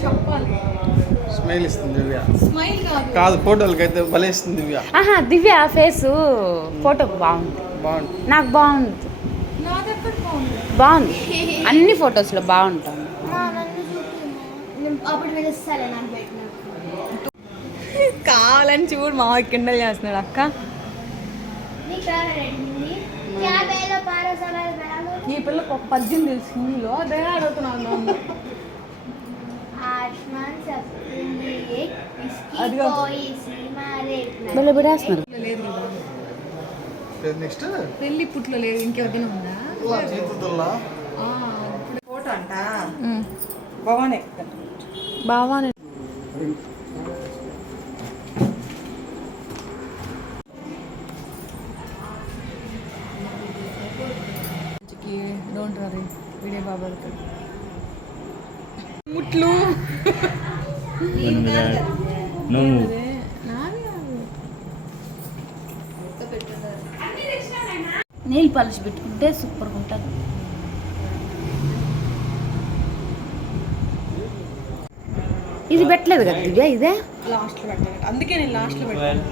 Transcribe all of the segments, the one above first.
చెప్పాలి. స్మైల్ ఇస్తుంది దివ్య. స్మైల్ కాదు ఫోటోలకి అయితే భలేస్తుంది దివ్య. ఆహా దివ్య ఫేస్ ఫోటోకి బాగుంది. నాకు బాగుంది. బాగుంది అన్ని ఫొటోస్లో బాగుంటాను. కావాలని చూడు మా కిండల్ చేస్తున్నాడు అక్క. ఈ పిల్లకి ఒక 18 తెలుసు హిందీలో అదే అడుగుతున్నాను. లేదు నెక్స్ట్ పెళ్లి పుట్లో లేదు ఇంకెవరిదైనా ఉందా? ఫోటో అంట బాగానే బావానే డోంట్ వరీ వీడియో బాబా ముట్లు నెయిల్ పాలిష్ పెట్టుకుంటే సూపర్గా ఉంటుంది. ఇది పెట్టలేదు కదా దివ్య, ఇదే లాస్ట్లో పెట్టాలి. అందుకే నేను లాస్ట్లో పెట్టాను.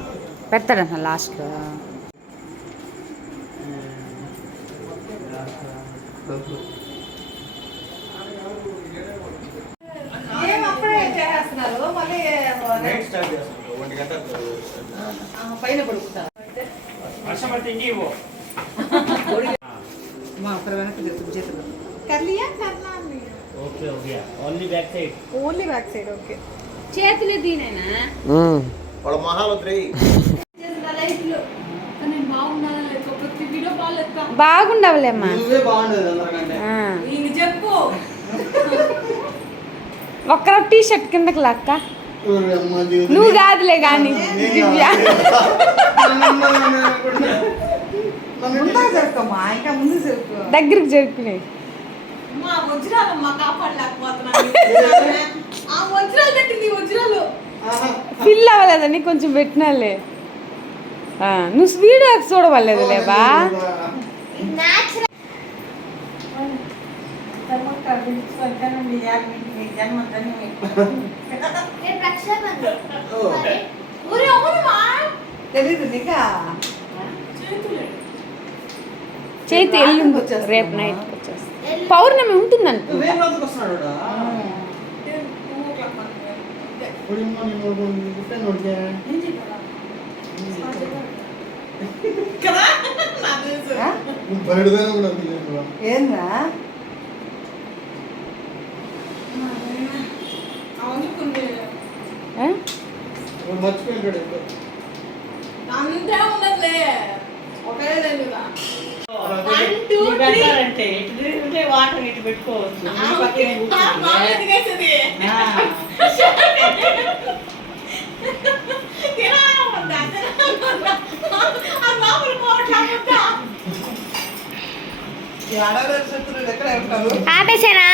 పెడతాడన్న లాస్ట్లో. పైన పడుకుంటా మా అక్కడ వెనక్కి చేతులు ఓన్లీ బ్యాక్ సైడ్ ఓకే. చేతులు దీనైనా బాగుండవులేమ్మా. చెప్పు ఒక్క టీ షర్ట్ కిందకి లాక్క. నువ్వు కాదులే కానీ దివ్య ఇంకా ముందు చెప్పు దగ్గరికి జరుపుకునే మా వజ్రాలమ్మా కాపాడలేకపోతున్నాను. ఆ వజ్రాలు పెట్టింది వజ్రాలు ఫిల్ అవ్వలేదని కొంచెం పెట్టినాలే. నువ్వు వీడియో చూడవలేదు లేవా? తెలీదు నీకా చేతి ఎల్లుండి రేపు నైట్ వచ్చేస్తా. పౌర్ణమి ఉంటుందంట. ఏంద్రా అంతే ఉండదులే ఒకే వాటర్ ఇటు పెట్టుకోవచ్చు. ఆపేసేనా?